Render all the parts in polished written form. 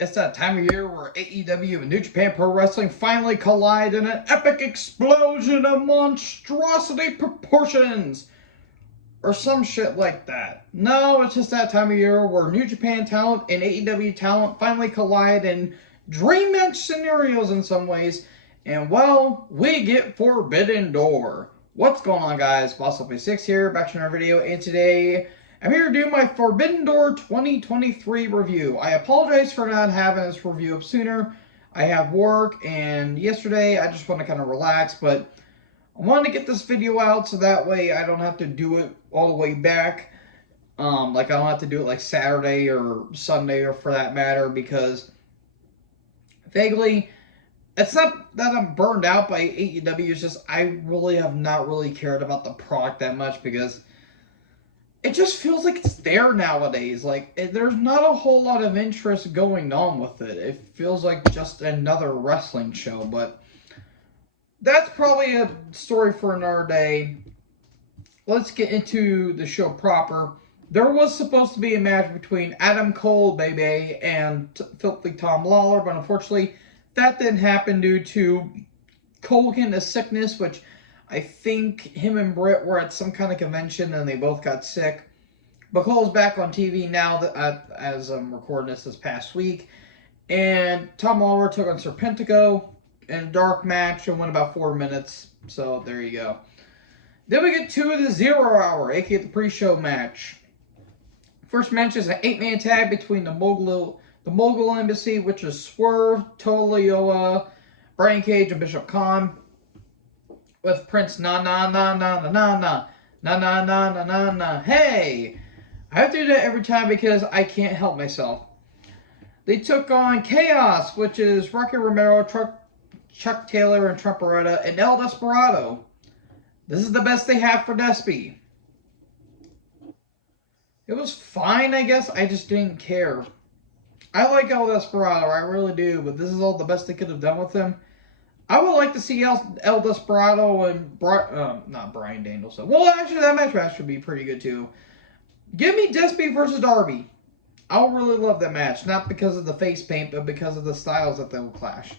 It's that time of year where AEW and New Japan Pro Wrestling finally collide in an epic explosion of monstrosity proportions. Or some shit like that. No, it's just that time of year where New Japan talent and AEW talent finally collide in dream match scenarios in some ways. And well, we get Forbidden Door. What's going on, guys? Boss6 here, back to another video, and today I'm here to do my Forbidden Door 2023 review. I apologize for not having this review up sooner. I have work, and yesterday I just want to kind of relax, but I wanted to get this video out so that way I don't have to do it all the way back. Like I don't have to do it like Saturday or Sunday or for that matter, because vaguely, it's not that I'm burned out by AEW, it's just I really have not really cared about the product that much because it just feels like it's there nowadays. Like, there's not a whole lot of interest going on with it. It feels like just another wrestling show, but that's probably a story for another day. Let's get into the show proper. There was supposed to be a match between Adam Cole, baby, and Filthy Tom Lawler, but unfortunately that didn't happen due to Cole getting a sickness, which I think him and Britt were at some kind of convention and they both got sick. But Cole's back on TV now that, as I'm recording this past week. And Tom Lawler took on Serpentico in a dark match and went about 4 minutes. So there you go. Then we get to the 0 Hour, aka the pre-show match. First match is an 8-man tag between the Mogul Embassy, which is Swerve, Toa Liona, Brian Cage, and Bishop Khan, with Prince na na na na na na na na na na na na na. Hey, I have to do that every time because I can't help myself. They took on Chaos, which is Rocky Romero, Chuck Taylor, and Trent Beretta, and El Desperado. This is the best they have for Despy. It was fine, I guess. I just didn't care. I like El Desperado, I really do, but this is all the best they could have done with him. I would like to see El Desperado and not Bryan Danielson. Well, actually, that match should be pretty good too. Give me Despy versus Darby. I'll really love that match, not because of the face paint, but because of the styles that they will clash.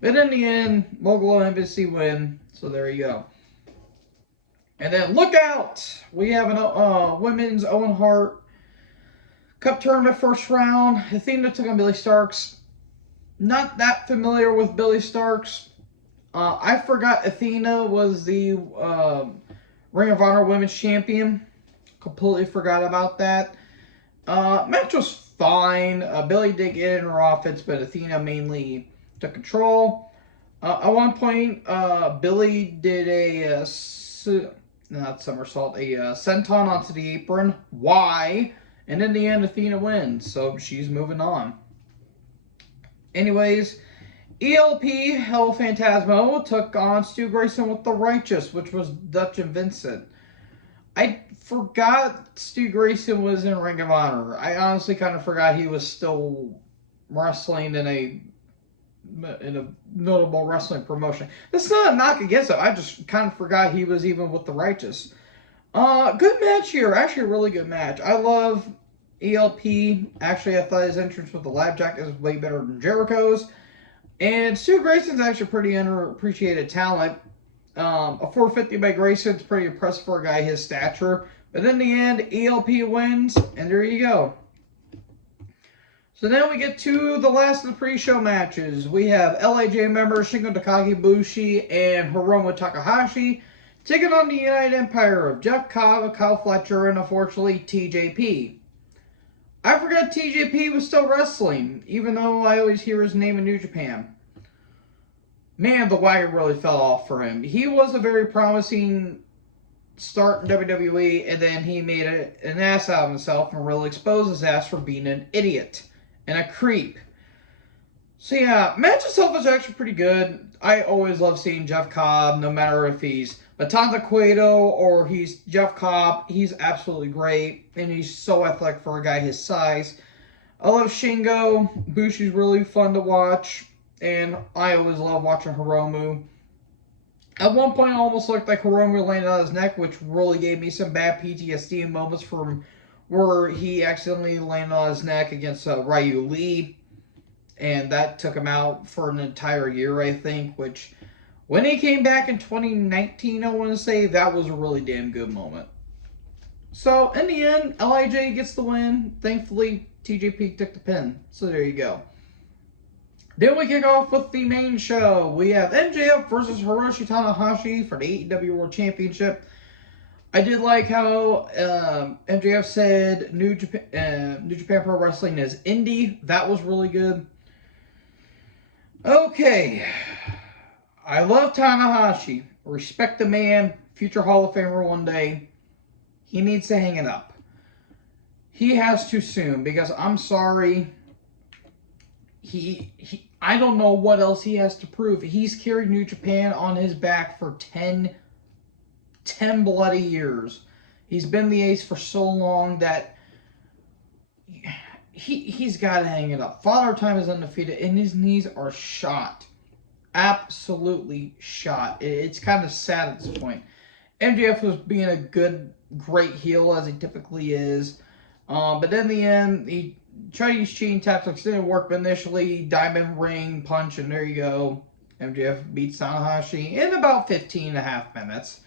But in the end, Mogul Embassy win, so there you go. And then look out! We have a women's Owen Hart Cup Tournament first round. Athena took on Billy Starks. Not that familiar with Billy Starks. I forgot Athena was the Ring of Honor Women's Champion. Completely forgot about that. Match was fine. Billy did get in her offense, but Athena mainly took control. At one point, Billy did a somersault, a senton onto the apron. Why? And in the end, Athena wins, so she's moving on. Anyways, ELP, El Phantasmo, took on Stu Grayson with The Righteous, which was Dutch and Vincent. I forgot Stu Grayson was in Ring of Honor. I honestly kind of forgot he was still wrestling in a notable wrestling promotion. That's not a knock against him. I just kind of forgot he was even with The Righteous. Good match here. Actually, a really good match. I love ELP. Actually, I thought his entrance with the Labjack is way better than Jericho's. And Stu Grayson's actually pretty underappreciated talent. A 450 by Grayson's pretty impressive for a guy his stature. But in the end, ELP wins, and there you go. So then we get to the last of the pre-show matches. We have LIJ members Shingo Takagi Bushi and Hiromu Takahashi taking on the United Empire of Jeff Cobb, Kyle Fletcher, and unfortunately TJP. I forgot TJP was still wrestling, even though I always hear his name in New Japan. Man, the wagon really fell off for him. He was a very promising start in WWE, and then he made an ass out of himself and really exposed his ass for being an idiot and a creep. So yeah, match itself is actually pretty good. I always love seeing Jeff Cobb, no matter if he's Batanta Cueto or he's Jeff Cobb. He's absolutely great, and he's so athletic for a guy his size. I love Shingo. Bushi's really fun to watch, and I always love watching Hiromu. At one point, it almost looked like Hiromu landed on his neck, which really gave me some bad PTSD moments from where he accidentally landed on his neck against Ryu Lee. and that took him out for an entire year, I think, which when he came back in 2019, I want to say, that was a really damn good moment. So, in the end, LIJ gets the win. Thankfully, TJP took the pin. So, there you go. Then we kick off with the main show. We have MJF versus Hiroshi Tamahashi for the AEW World Championship. I did like how MJF said New Japan Pro Wrestling is indie. That was really good. Okay. I love Tanahashi. Respect the man. Future Hall of Famer one day. He needs to hang it up. He has to soon, because I'm sorry. I don't know what else he has to prove. He's carried New Japan on his back for 10 bloody years. He's been the ace for so long that he's got to hang it up. Father Time is undefeated, and his knees are shot. Absolutely shot. It's kind of sad at this point. MJF was being a great heel, as he typically is. But in the end, he tried to use cheating tactics. Didn't work initially. Diamond ring punch, and there you go. MJF beats Tanahashi in about 15 and a half minutes.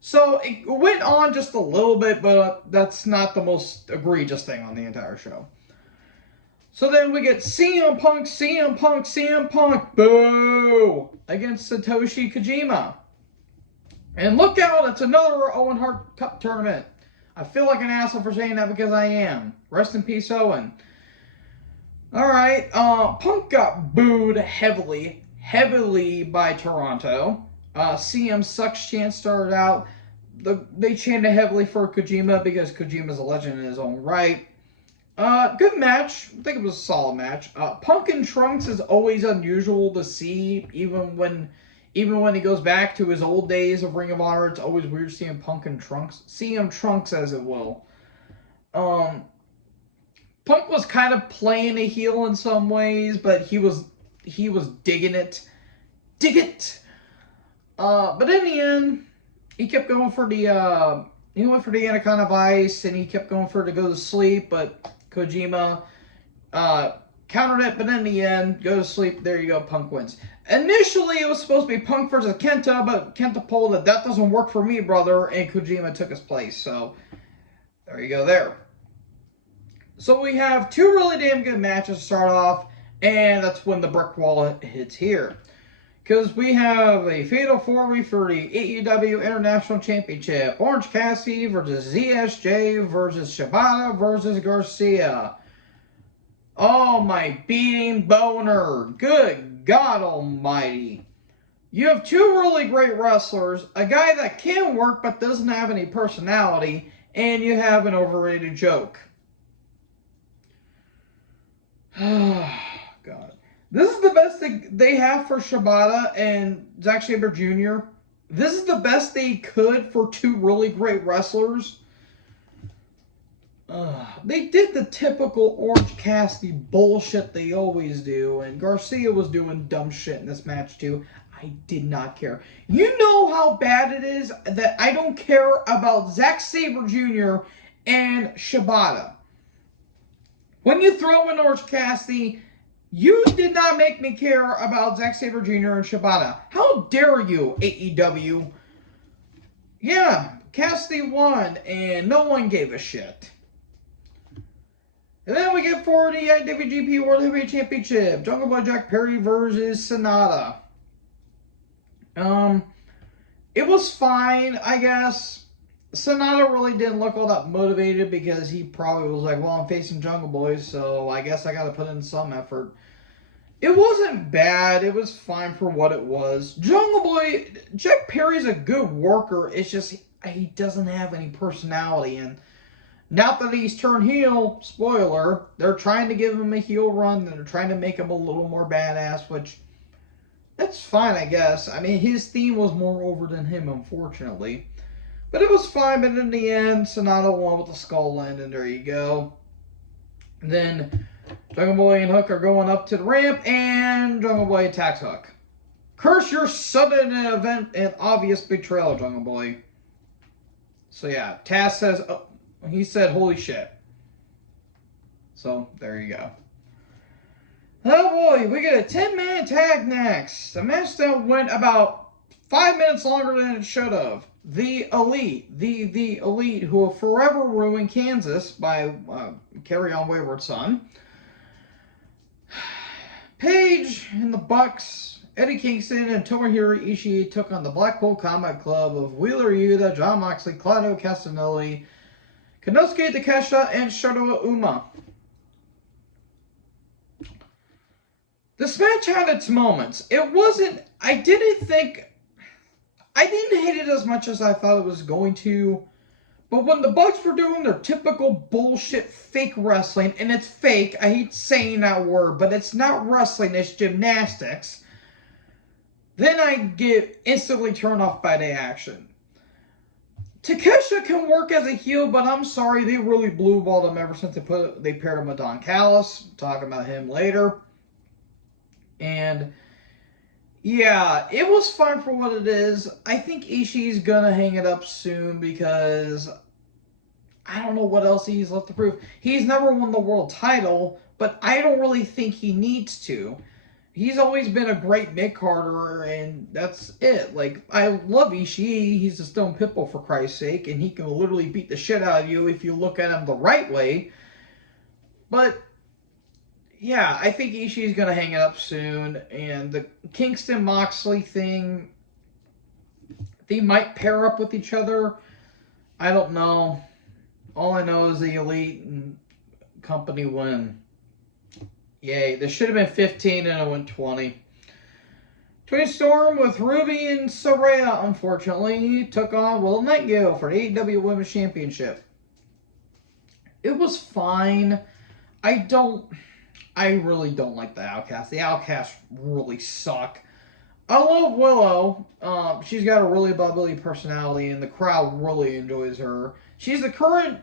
So it went on just a little bit, but that's not the most egregious thing on the entire show. So then we get CM Punk, boo, against Satoshi Kojima. And look out, it's another Owen Hart Cup tournament. I feel like an asshole for saying that because I am. Rest in peace, Owen. Alright, Punk got booed heavily by Toronto. CM Sucks chant started out. They chanted heavily for Kojima because Kojima's a legend in his own right. Good match. I think it was a solid match. Punk in trunks is always unusual to see, even when he goes back to his old days of Ring of Honor. It's always weird seeing Punk in trunks. CM Trunks, as it will. Punk was kind of playing a heel in some ways, but he was digging it. Dig it! But in the end, he kept going for the he went for the Anaconda Vice, and he kept going for it to go to sleep, but Kojima countered it, but in the end, go to sleep, there you go, Punk wins. Initially, it was supposed to be Punk versus Kenta, but Kenta pulled it. That doesn't work for me, brother, and Kojima took his place, so there you go there. So we have two really damn good matches to start off, and that's when the brick wall hits here. Because we have a fatal 4-way for the AEW International Championship. Orange Cassidy versus ZSJ versus Shibata versus Garcia. Oh, my beating boner. Good God almighty. You have two really great wrestlers, a guy that can work but doesn't have any personality, and you have an overrated joke. God. This is the best they have for Shibata and Zack Sabre Jr. This is the best they could for two really great wrestlers. They did the typical Orange Cassidy bullshit they always do, and Garcia was doing dumb shit in this match too. I did not care. You know how bad it is that I don't care about Zack Sabre Jr. and Shibata. When you throw in Orange Cassidy, you did not make me care about Zack Sabre Jr. and Shibata. How dare you, AEW? Yeah, Cassidy won, and no one gave a shit. And then we get for the IWGP World Heavyweight Championship. Jungle Boy Jack Perry versus Sonata. It was fine, I guess. Sonata really didn't look all that motivated because he probably was like, well, I'm facing Jungle Boy, so I guess I got to put in some effort. It wasn't bad. It was fine for what it was. Jungle Boy, Jack Perry's a good worker. It's just he doesn't have any personality. And now that he's turned heel, spoiler, they're trying to give him a heel run. And they're trying to make him a little more badass, which that's fine, I guess. I mean, his theme was more over than him, unfortunately. But it was fine, but in the end, Sonata won with the skull end, and there you go. And then Jungle Boy and Hook are going up to the ramp, and Jungle Boy attacks Hook. Curse your sudden event and obvious betrayal, Jungle Boy. So yeah, Taz says, oh, he said, holy shit. So, there you go. Oh boy, we get a 10-man tag next. A match that went about 5 minutes longer than it should have. The Elite, the Elite, who will forever ruin Kansas by Carry On Wayward Son. Paige and the Bucks, Eddie Kingston and Tomohiro Ishii took on the Blackpool Combat Club of Wheeler Yuta, Jon Moxley, Claudio Castagnoli, Konosuke Takeshita, and Shota Uma. This match had its moments. It wasn't, I didn't hate it as much as I thought it was going to. But when the Bucks were doing their typical bullshit fake wrestling, and it's fake, I hate saying that word, but it's not wrestling, it's gymnastics, then I get instantly turned off by the action. Takeshita can work as a heel, but I'm sorry, they really blue-balled him ever since they paired him with Don Callis. Talking about him later. And yeah, it was fine for what it is. I think Ishii's gonna hang it up soon because I don't know what else he's left to prove. He's never won the world title, but I don't really think he needs to. He's always been a great mid-carder, and that's it. Like, I love Ishii. He's a stone pitbull, for Christ's sake, and he can literally beat the shit out of you if you look at him the right way. But yeah, I think Ishii's going to hang it up soon. And the Kingston-Moxley thing, they might pair up with each other. I don't know. All I know is the Elite and company win. Yay. There should have been 15 and it went 20. Toni Storm with Ruby and Saraya, unfortunately, took on Willow Nightingale for the AEW Women's Championship. It was fine. I really don't like the Outcasts. The Outcasts really suck. I love Willow. She's got a really bubbly personality, and the crowd really enjoys her. She's the current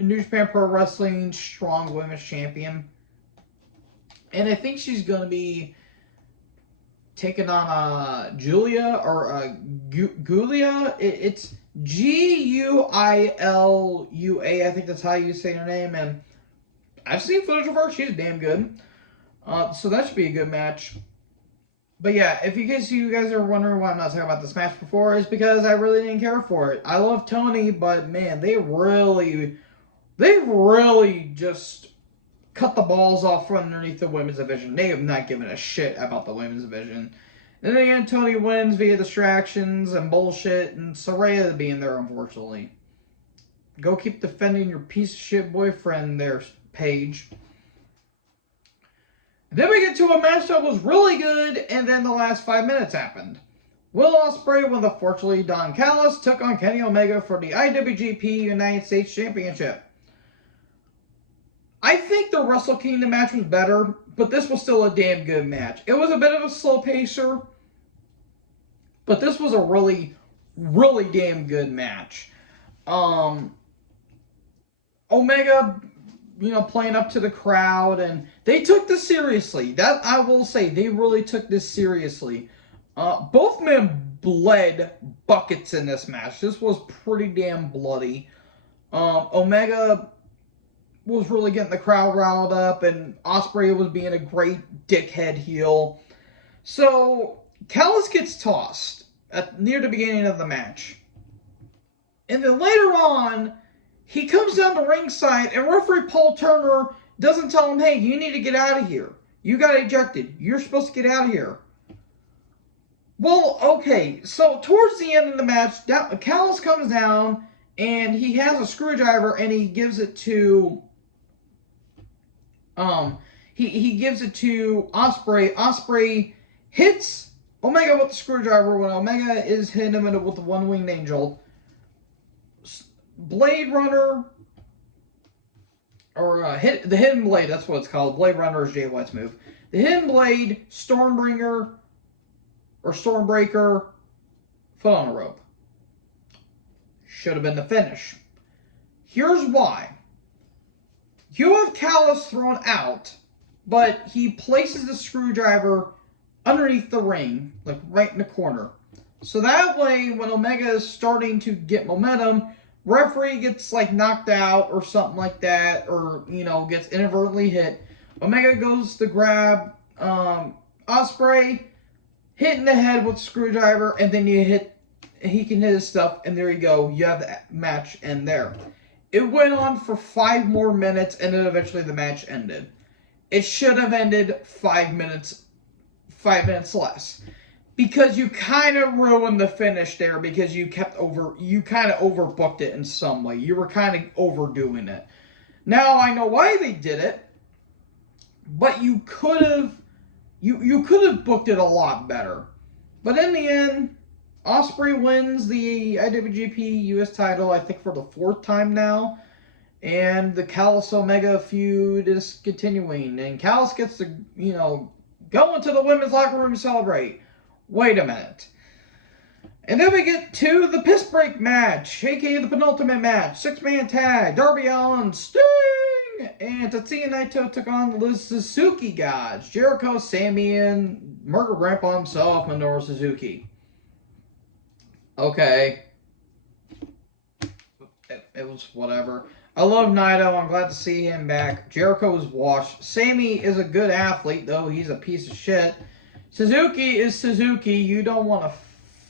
New Japan Pro Wrestling Strong Women's Champion. And I think she's going to be taking on Julia, or Gulia. It's Guilua. I think that's how you say her name. And I've seen footage of her. She's damn good. So that should be a good match. But yeah, if you guys are wondering why I'm not talking about this match before, is because I really didn't care for it. I love Tony, but man, they really just cut the balls off from underneath the women's division. They have not given a shit about the women's division. And then again, Tony wins via distractions and bullshit, and Saraya being there, unfortunately. Go keep defending your piece of shit boyfriend there, Paige. Then we get to a match that was really good, and then the last 5 minutes happened. Will Osprey, with unfortunately Don Callis, took on Kenny Omega for the Iwgp United States Championship. I think the Wrestle Kingdom match was better, but this was still a damn good match. It was a bit of a slow pacer, but this was a really, really damn good match. Omega, playing up to the crowd, and they took this seriously. That I will say, they really took this seriously. Both men bled buckets in this match. This was pretty damn bloody. Omega was really getting the crowd riled up, and Osprey was being a great dickhead heel. So Callis gets tossed near the beginning of the match. And then later on, he comes down to ringside, and referee Paul Turner doesn't tell him, hey, you need to get out of here. You got ejected. You're supposed to get out of here. Well, okay, so towards the end of the match, Callis comes down, and he has a screwdriver, and he gives it to he gives it to Osprey. Osprey hits Omega with the screwdriver when Omega is hitting him with the one-winged angel. Blade Runner, or the Hidden Blade, that's what it's called. Blade Runner is Jay White's move. The Hidden Blade, Stormbringer, or Stormbreaker, foot on a rope. Should have been the finish. Here's why. You have Callis thrown out, but he places the screwdriver underneath the ring, like right in the corner. So that way, when Omega is starting to get momentum, referee gets like knocked out or something like that, or gets inadvertently hit, Omega goes to grab Osprey, hitting the head with a screwdriver, and then he can hit his stuff, and there you go. You have the match end there. It went on for 5 more minutes, and then eventually the match ended. It should have ended 5 minutes less. Because you kind of ruined the finish there because you kind of overbooked it in some way. You were kind of overdoing it. Now I know why they did it, but you could have booked it a lot better. But in the end, Osprey wins the IWGP US title, I think for the 4th time now. And the Callis Omega feud is continuing. And Callis gets to, go into the women's locker room and celebrate. Wait a minute. And then we get to the piss break match, aka the penultimate match. 6-man tag. Darby Allin, Sting, and Tetsuya Naito took on the Suzuki Gods. Jericho, Sammy, and Murder Grandpa himself, Minoru Suzuki. Okay. It was whatever. I love Naito. I'm glad to see him back. Jericho is washed. Sammy is a good athlete, though he's a piece of shit. Suzuki is Suzuki. You don't want to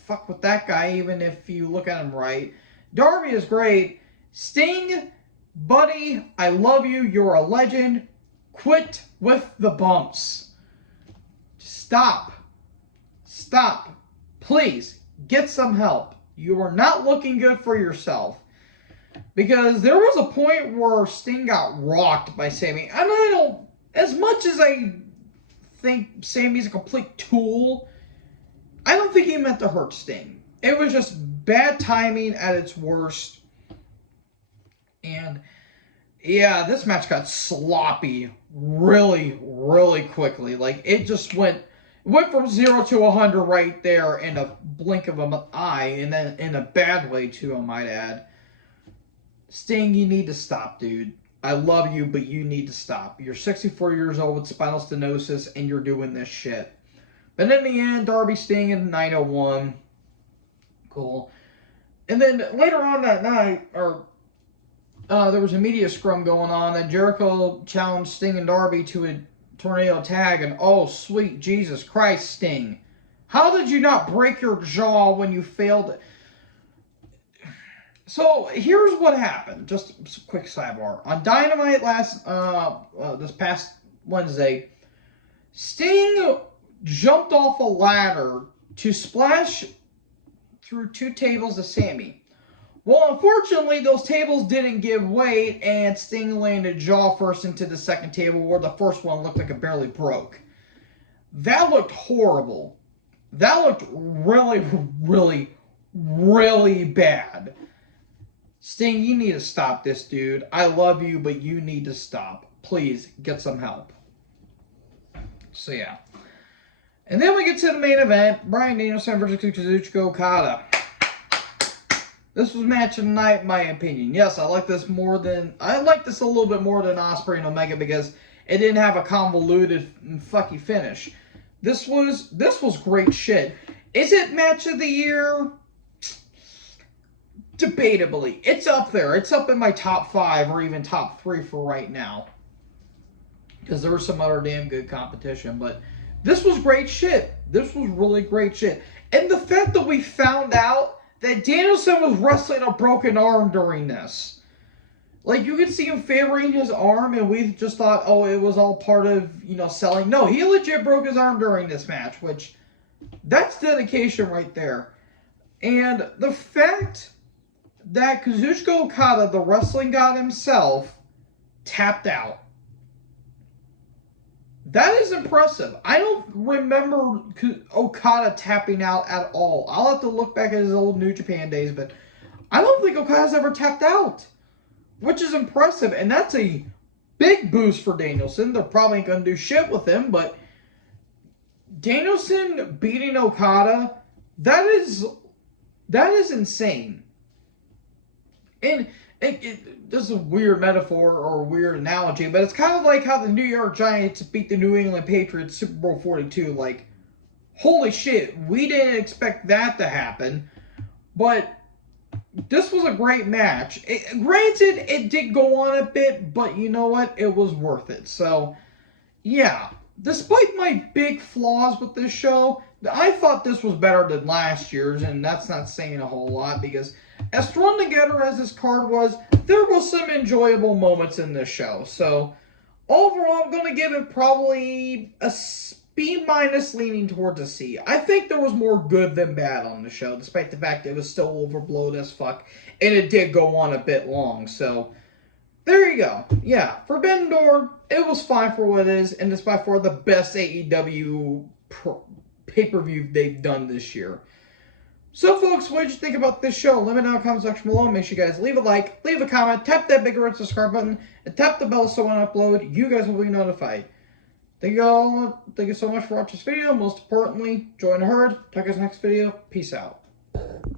fuck with that guy, even if you look at him right. Darby is great. Sting, buddy, I love you. You're a legend. Quit with the bumps. Stop. Stop. Please, get some help. You are not looking good for yourself. Because there was a point where Sting got rocked by Sammy. And I don't, as much as I think Sammy's a complete tool, I don't think he meant to hurt Sting. It was just bad timing at its worst. And yeah, this match got sloppy really, really quickly. Like, it just went from 0 to 100 right there in a blink of an eye, and then in a bad way too, I might add. Sting, you need to stop, dude. I love you, but you need to stop. You're 64 years old with spinal stenosis, and you're doing this shit. But in the end, Darby, Sting, and 901. Cool. And then later on that night, there was a media scrum going on, and Jericho challenged Sting and Darby to a tornado tag, and oh, sweet Jesus Christ, Sting. How did you not break your jaw when you failed? So, here's what happened. Just a quick sidebar. On Dynamite this past Wednesday, Sting jumped off a ladder to splash through 2 tables to Sammy. Well, unfortunately, those tables didn't give weight, and Sting landed jaw first into the second table, where the first one looked like it barely broke. That looked horrible. That looked really, really, really bad. Sting, you need to stop this, dude. I love you, but you need to stop. Please, get some help. So, yeah. And then we get to the main event. Bryan Danielson versus Kazuchika Okada. This was match of the night, in my opinion. Yes, I like this a little bit more than Osprey and Omega because it didn't have a convoluted and fucky finish. This was great shit. Is it match of the year? Debatably. It's up there. It's up in my top 5 or even top 3 for right now. Because there was some other damn good competition. But this was great shit. This was really great shit. And the fact that we found out that Danielson was wrestling a broken arm during this. Like, you could see him favoring his arm, and we just thought, oh, it was all part of, selling. No, he legit broke his arm during this match, which, that's dedication right there. And the fact that Kazuchika Okada, the wrestling god himself, tapped out. That is impressive. I don't remember Okada tapping out at all. I'll have to look back at his old New Japan days, but I don't think Okada's ever tapped out, which is impressive, and that's a big boost for Danielson. They're probably ain't going to do shit with him, but Danielson beating Okada, that is insane. And this is a weird metaphor or a weird analogy, but it's kind of like how the New York Giants beat the New England Patriots Super Bowl 42. Like, holy shit, we didn't expect that to happen. But this was a great match. Granted, it did go on a bit, but you know what? It was worth it. So, yeah, despite my big flaws with this show, I thought this was better than last year's, and that's not saying a whole lot because as thrown together as this card was, there was some enjoyable moments in this show. So overall, I'm going to give it probably a B minus leaning towards a C. I think there was more good than bad on the show, despite the fact it was still overblown as fuck, and it did go on a bit long. So there you go. Yeah, Forbidden Door, it was fine for what it is, and it's by far the best AEW pay-per-view they've done this year. So, folks, what did you think about this show? Let me know in the comment section below. Make sure you guys leave a like, leave a comment, tap that big red subscribe button, and tap the bell so when I upload, you guys will be notified. Thank you all. Thank you so much for watching this video. Most importantly, join the herd. Talk to you guys next video. Peace out.